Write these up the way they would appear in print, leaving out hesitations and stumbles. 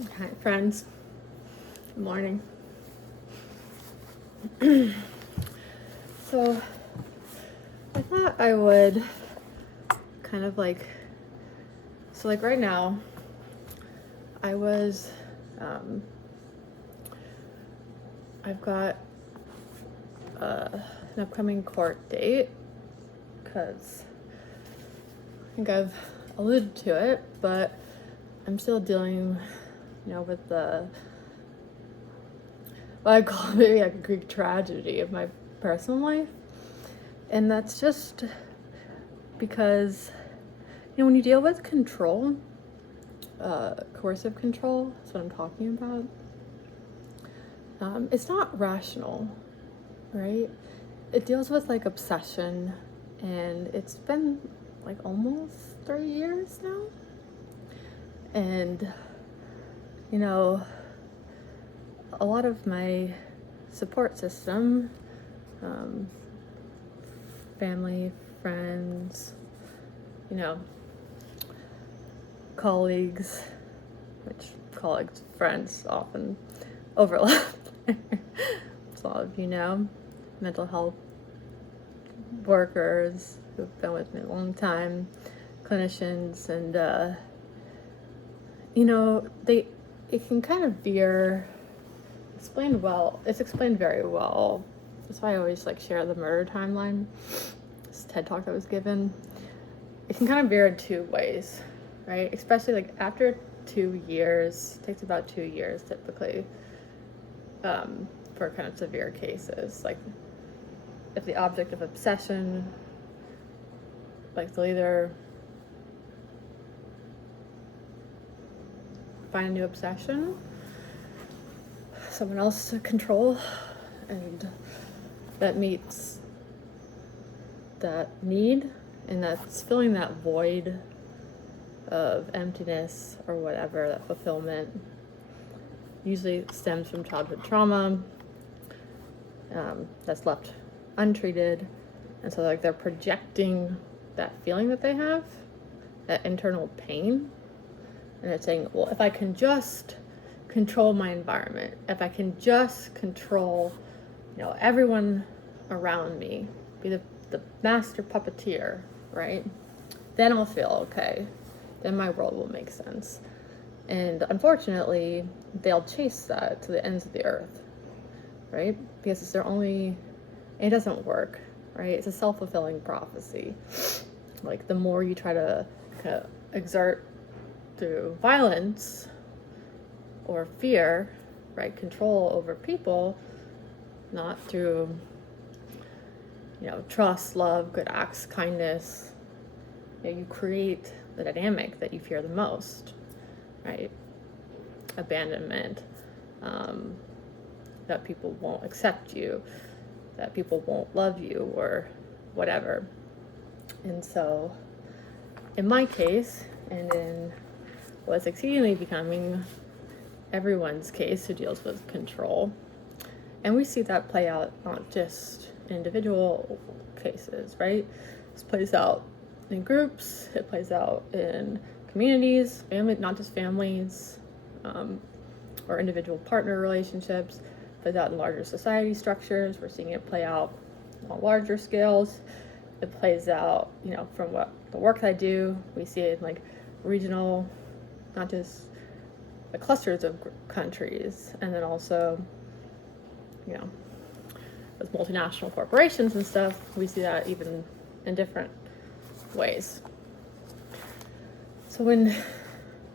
Hi, friends. Good morning. So, I thought I would kind of like right now, I was, I've got an upcoming court date because I think I've alluded to it, but I'm still dealing, with what I call maybe like a Greek tragedy of my personal life. And that's just because, when you deal with control, coercive control, that's what I'm talking about. It's not rational, right? It deals with like obsession, and it's been like almost 3 years now. And, a lot of my support system, family, friends, colleagues, which colleagues, friends often overlap. As a lot of mental health workers who've been with me a long time, clinicians, and it can kind of veer. Explained well. It's explained very well. That's why I always share the murder timeline. This TED talk that was given. It can kind of veer in two ways, right? Especially after 2 years. It takes about 2 years typically for kind of severe cases. If the object of obsession, they'll either find a new obsession, someone else to control, and that meets that need, and that's filling that void of emptiness or whatever, that fulfillment usually stems from childhood trauma that's left untreated. And so they're projecting that feeling that they have, that internal pain, and they're saying, well, if I can just control my environment, if I can just control everyone around me, be the master puppeteer, right, then I'll feel okay, then my world will make sense. And unfortunately, they'll chase that to the ends of the earth, right? Because it's their only, it doesn't work, right? It's a self-fulfilling prophecy. The more you try to kind of exert through violence or fear, right, control over people, not through, trust, love, good acts, kindness, you create the dynamic that you fear the most, right? Abandonment, that people won't accept you, that people won't love you, or whatever. And so, in my case, and in what's exceedingly becoming everyone's case who deals with control, and we see that play out not just in individual cases, right? This plays out in groups, it plays out in communities, family, not just families, or individual partner relationships. It plays out in larger society structures. We're seeing it play out on larger scales. It plays out, from the work that I do, we see it in regional, not just the clusters of countries, and then also, with multinational corporations and stuff, we see that even in different ways.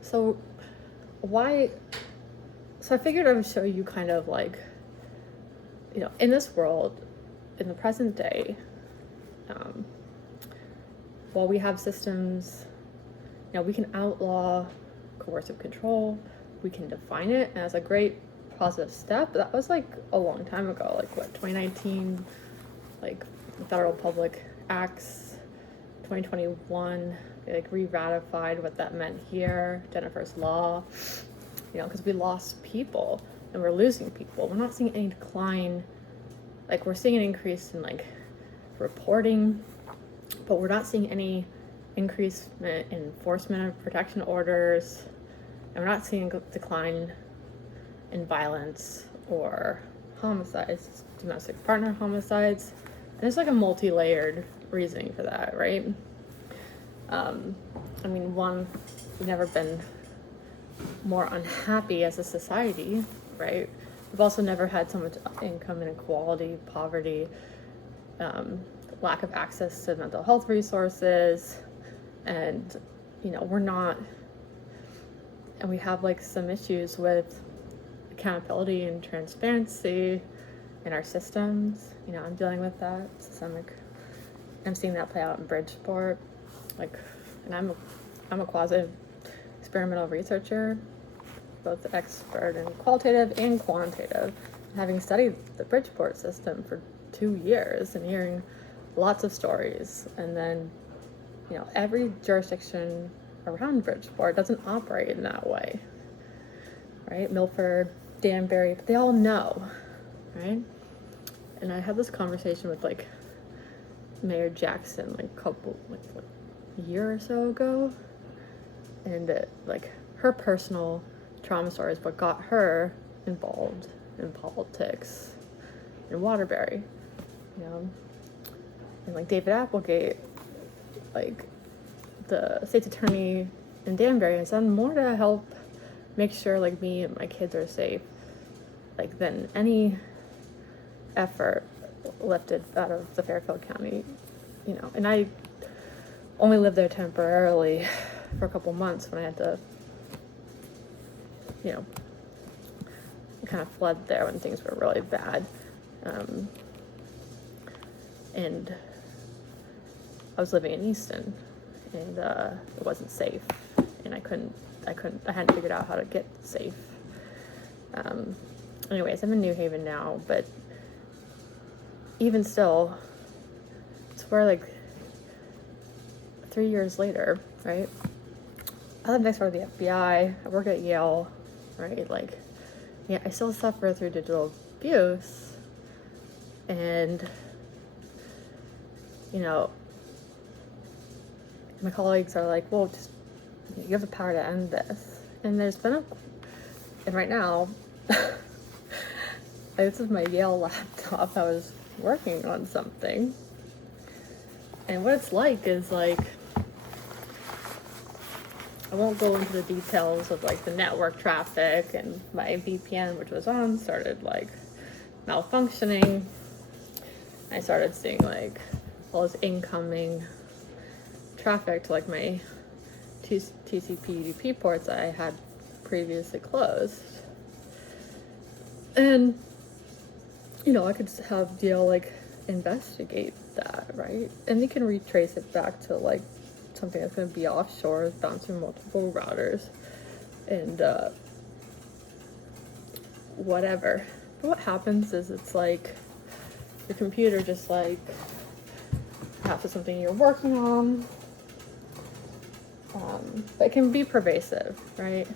So I figured I would show you kind of in this world, in the present day, while we have systems, we can outlaw coercive control, we can define it, and as a great positive step. That was a long time ago, 2019, the Federal Public Acts, 2021, they re-ratified what that meant here, Jennifer's Law, because we lost people and we're losing people. We're not seeing any decline, we're seeing an increase in reporting, but we're not seeing any increase in enforcement of protection orders, And we're not seeing a decline in violence or homicides, domestic partner homicides. And it's like a multi-layered reasoning for that, right? I mean, one, we've never been more unhappy as a society, right? We've also never had so much income inequality, poverty, lack of access to mental health resources, and we're not, and we have like some issues with accountability and transparency in our systems. I'm dealing with that systemic. I'm seeing that play out in Bridgeport, and I'm a quasi experimental researcher, both expert in qualitative and quantitative, having studied the Bridgeport system for 2 years and hearing lots of stories. And then, every jurisdiction around Bridgeport doesn't operate in that way, right? Milford, Danbury, but they all know, right? And I had this conversation with Mayor Jackson a year or so ago, and her personal trauma story is what got her involved in politics in Waterbury, and David Applegate, the state's attorney in Danbury, has done more to help make sure me and my kids are safe than any effort lifted out of the Fairfield County, and I only lived there temporarily for a couple months when I had to, kind of fled there when things were really bad, and I was living in Easton, and it wasn't safe, and I hadn't figured out how to get safe. Anyways, I'm in New Haven now, but even still, it's where 3 years later, right? I live next door to the FBI. I work at Yale, right? I still suffer through digital abuse, and my colleagues are like, well, just you have the power to end this. And and right now, this is my Yale laptop. I was working on something, and what it's is I won't go into the details of the network traffic, and my VPN, which was on, started malfunctioning. I started seeing all this incoming traffic to my TCP UDP ports I had previously closed. And I could just have Yale investigate that, right? And they can retrace it back to something that's going to be offshore, bouncing multiple routers, and whatever. But what happens is it's your computer just perhaps it's something you're working on, but it can be pervasive, right?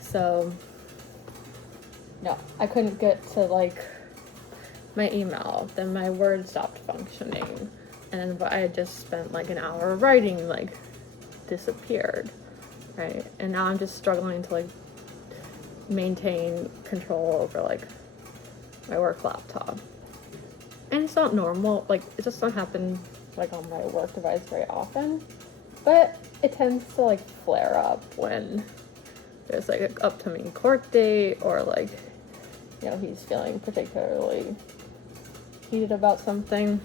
So no, I couldn't get to my email, then my Word stopped functioning, and then what I had just spent an hour writing disappeared, right? And now I'm just struggling to maintain control over my work laptop. And it's not normal, it just don't happen on my work device very often, but it tends to flare up when there's an upcoming court date, or he's feeling particularly heated about something.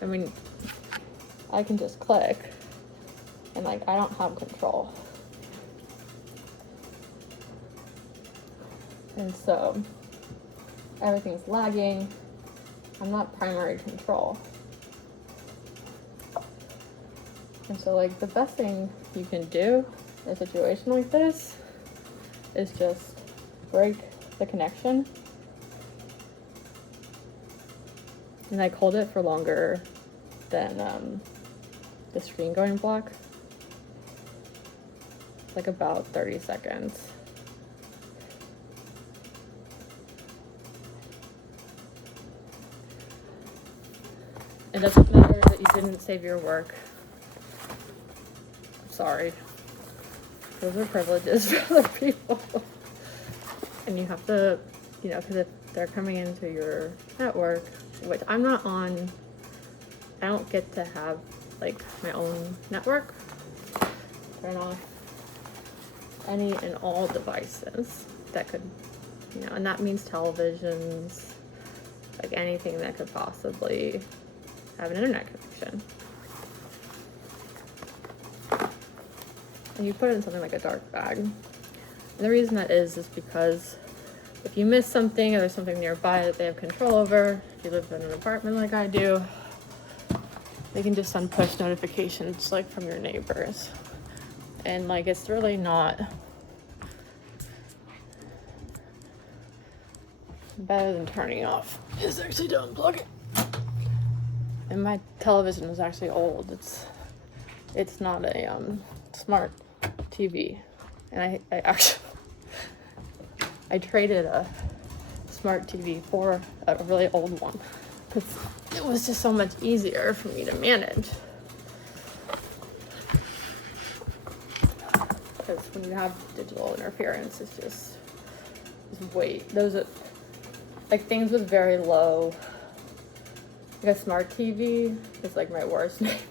And I can just click, and I don't have control. And so everything's lagging. I'm not primary control. And so the best thing you can do in a situation like this is just break the connection. And I hold it for longer than the screen going black. About 30 seconds. It doesn't matter that you didn't save your work. Sorry. Those are privileges for other people. And you have to, because if they're coming into your network, which I'm not on, I don't get to have like my own network. Turn off any and all devices that could, and that means televisions, like anything that could possibly have an internet connection. And you put it in something like a dark bag. And the reason that is because if you miss something or there's something nearby that they have control over, if you live in an apartment like I do, they can just send push notifications like from your neighbors. And like it's really not better than turning off. It's actually to unplug it. And my television is actually old. It's not a smart TV. And I actually I traded a smart TV for a really old one because it was just so much easier for me to manage. Because when you have digital interference, it's wait. Those are like things with very low. Like a smart TV is like my worst nightmare.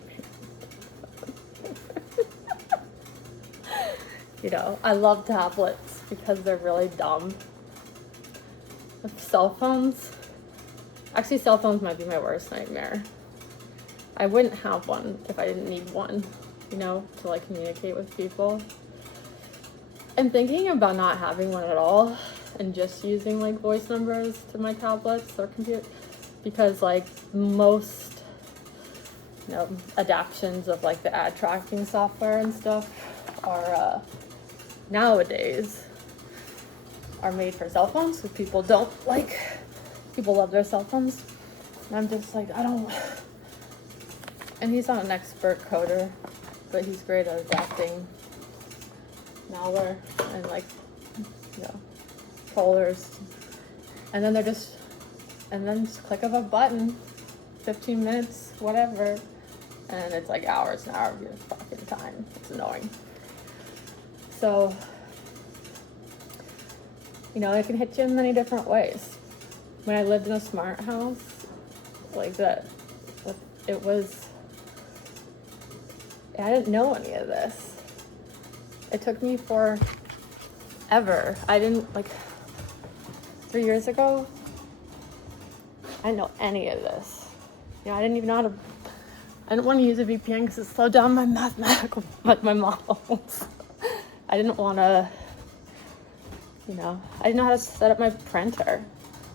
I love tablets because they're really dumb. Cell phones, actually cell phones might be my worst nightmare. I wouldn't have one if I didn't need one, to like communicate with people. I'm thinking about not having one at all and just using like voice numbers to my tablets or computer, because like most adaptions of like the ad tracking software and stuff are nowadays are made for cell phones, so people love their cell phones. And I'm just like, I don't. And he's not an expert coder, but he's great at adapting malware and like folders. And then just click of a button, 15 minutes, whatever, and it's like hours and hours of your fucking time. It's annoying. So, it can hit you in many different ways. When I lived in a smart house like that, I didn't know any of this. It took me forever. I didn't, 3 years ago, I didn't know any of this. I didn't even know how I didn't want to use a VPN because it slowed down my mathematical, my models. I didn't want to, I didn't know how to set up my printer.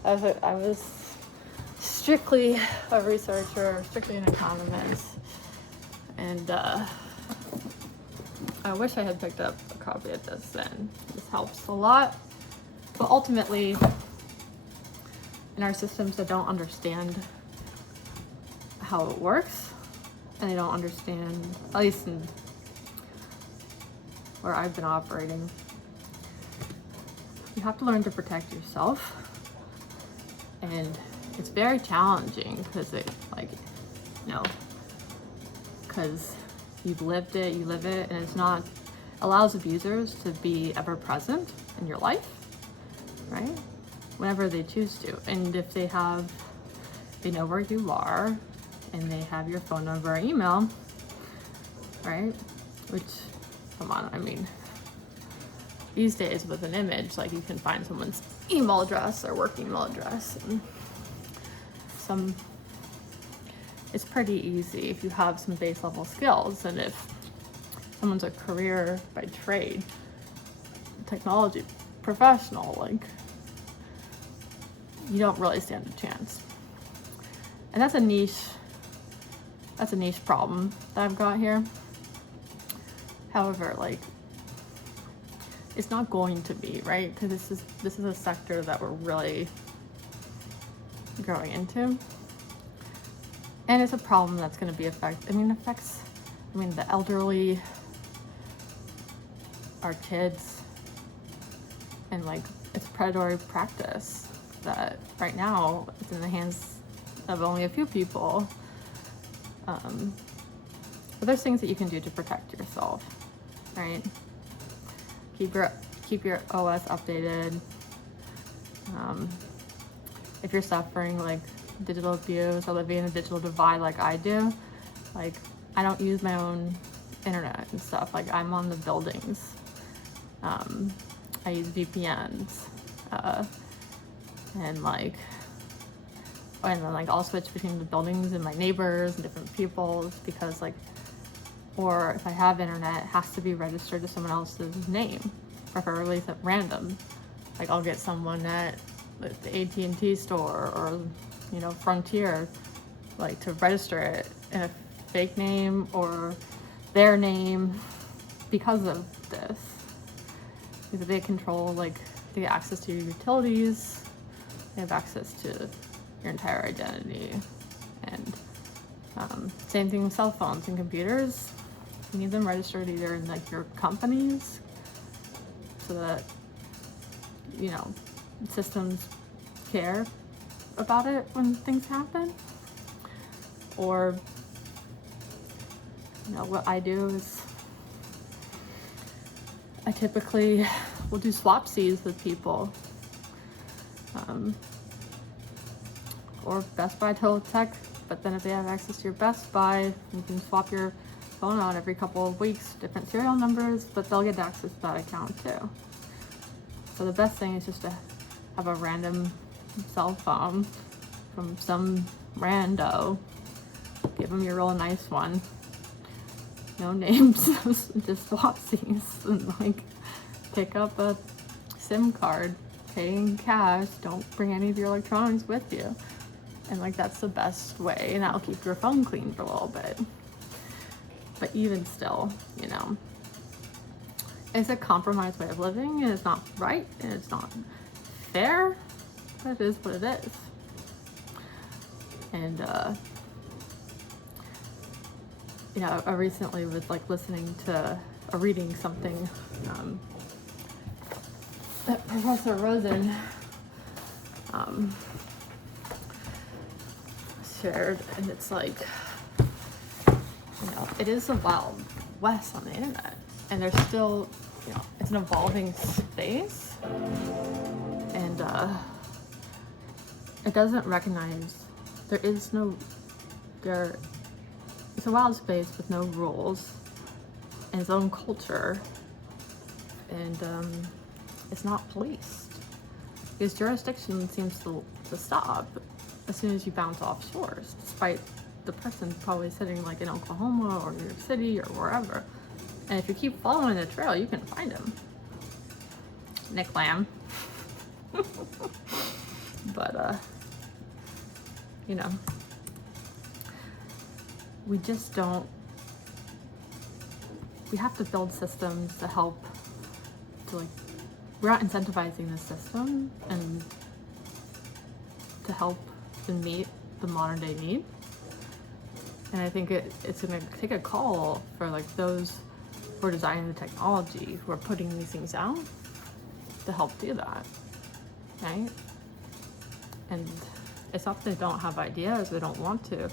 I was strictly a researcher, strictly an economist. And I wish I had picked up a copy of this then. This helps a lot. But ultimately, in our systems that don't understand how it works, and they don't understand, at least in where I've been operating, you have to learn to protect yourself. And it's very challenging because because you've lived it, you live it, and allows abusers to be ever present in your life, right? Whenever they choose to. And if they know where you are, and they have your phone number or email, right? Which, come on, these days with an image, you can find someone's email address or work email address. And it's pretty easy if you have some base level skills. And if someone's a career by trade, technology professional, you don't really stand a chance. And that's a niche problem that I've got here. However, it's not going to be, right? Because this is a sector that we're really growing into. And it's a problem that's going to be affects the elderly, our kids, and it's predatory practice that right now it's in the hands of only a few people, But there's things that you can do to protect yourself, right? Keep your OS updated. If you're suffering like digital abuse or living in a digital divide like I do, like I don't use my own internet and stuff. Like I'm on the buildings. I use VPNs, and then I'll switch between the buildings and my neighbors and different peoples, because like, or if I have internet, it has to be registered to someone else's name, preferably random. Like I'll get someone at the AT&T store or, you know, Frontier, like to register it in a fake name or their name because of this. Because they control, like, they get access to your utilities, they have access to your entire identity. And same thing with cell phones and computers. You need them registered either in like your companies, so that, you know, systems care about it when things happen. Or, you know, what I do is I typically will do swapsies with people, or Best Buy Total Tech. But then if they have access to your Best Buy, you can swap your phone out every couple of weeks, different serial numbers, but they'll get access to that account too. So the best thing is just to have a random cell phone from some rando. Give them your real nice one. No names, just swapsies, and like pick up a SIM card, pay in cash, don't bring any of your electronics with you. And like that's the best way, and that'll keep your phone clean for a little bit. But even still, you know, it's a compromised way of living, and it's not right, and it's not fair, but it is what it is. And you know, I recently was like listening to or reading something that Professor Rosen shared, and it's like, you know, it is a wild west on the internet, and there's still, you know, it's an evolving space, and it doesn't recognize it's a wild space with no rules and its own culture, and it's not policed, because jurisdiction seems to stop as soon as you bounce off shores, despite the person probably sitting like in Oklahoma or New York City or wherever. And if you keep following the trail, you can find him. Nick Lamb. But you know, we just don't, we have to build systems to help to, like, we're not incentivizing the system and to help to meet the modern day need. And I think it's gonna take a call for like those who are designing the technology, who are putting these things out, to help do that, right? And it's not that they don't have ideas, they don't want to,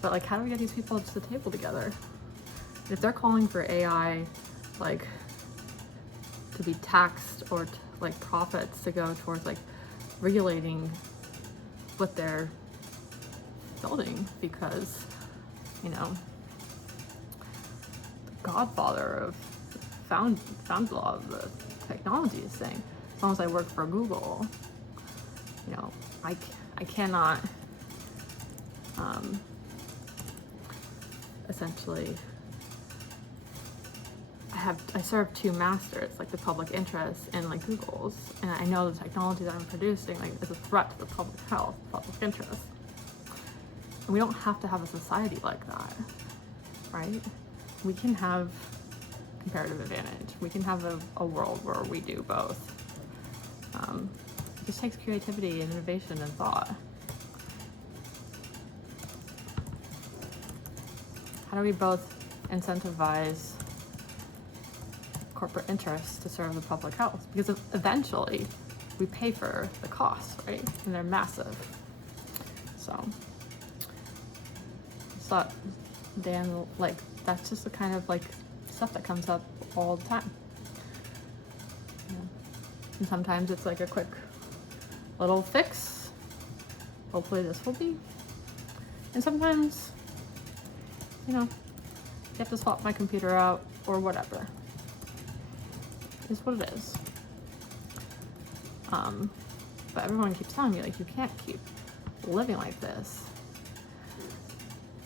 but like, how do we get these people to the table together? If they're calling for AI, like, to be taxed, or like profits to go towards like regulating what they're building, because, you know, the godfather of found law of the technology is saying, as long as I work for Google, you know, I cannot essentially, I serve two masters, like the public interest and like Google's, and I know the technology that I'm producing like is a threat to the public health, public interest. And we don't have to have a society like that, right? We can have comparative advantage. We can have a world where we do both. It just takes creativity and innovation and thought. How do we both incentivize corporate interests to serve the public health? Because eventually we pay for the costs, right? And they're massive. So thought, Dan, like, that's just the kind of, like, stuff that comes up all the time. You know? And sometimes it's like a quick little fix. Hopefully this will be. And sometimes, you know, you have to swap my computer out or whatever. It's what it is. But everyone keeps telling me, like, you can't keep living like this.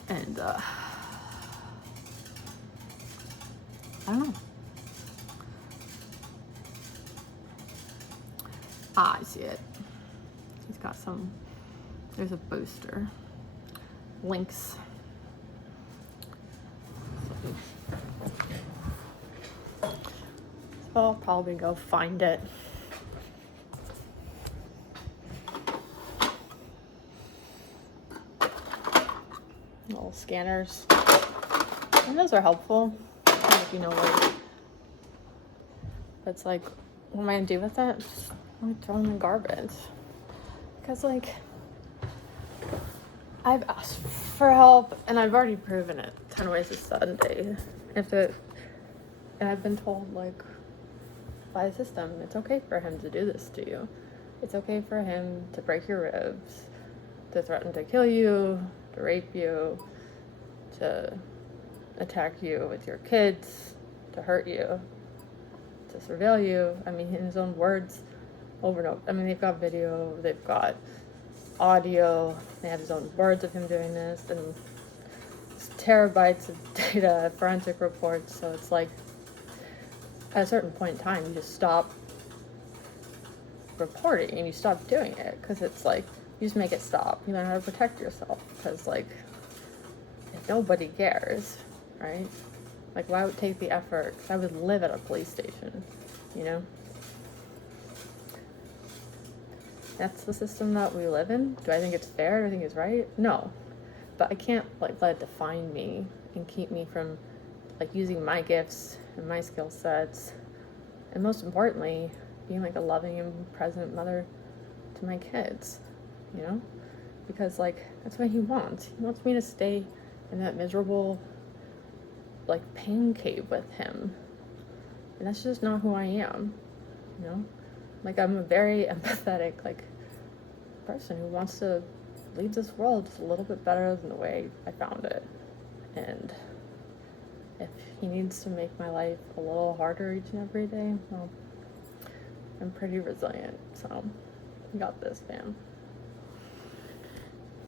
And, I don't know. Ah, I see it. He's got some, there's a booster. Links. So I'll probably go find it. Little scanners. And those are helpful. If you know what. But it's like, what am I gonna do with that? Just throw them in garbage. Because, like, I've asked for help and I've already proven it 10 ways to Sunday. And I've been told, like, by the system, it's okay for him to do this to you. It's okay for him to break your ribs, to threaten to kill you, to rape you, to attack you with your kids, to hurt you, to surveil you. I mean, in his own words, over and over. I mean, they've got video, they've got audio, they have his own words of him doing this, and it's terabytes of data, forensic reports. So it's like, at a certain point in time, you just stop reporting and you stop doing it, because it's like, you just make it stop. You learn how to protect yourself, because, like, if nobody cares, right? Like, why would take the effort? Because I would live at a police station, you know? That's the system that we live in. Do I think it's fair? Do I think it's right? No. But I can't, like, let it define me and keep me from, like, using my gifts and my skill sets, and most importantly, being, like, a loving and present mother to my kids, you know? Because, like, that's what he wants. He wants me to stay in that miserable, like, pain cave with him. And that's just not who I am, you know? Like, I'm a very empathetic, like, person who wants to leave this world just a little bit better than the way I found it. And if he needs to make my life a little harder each and every day, well, I'm pretty resilient, so you got this, fam.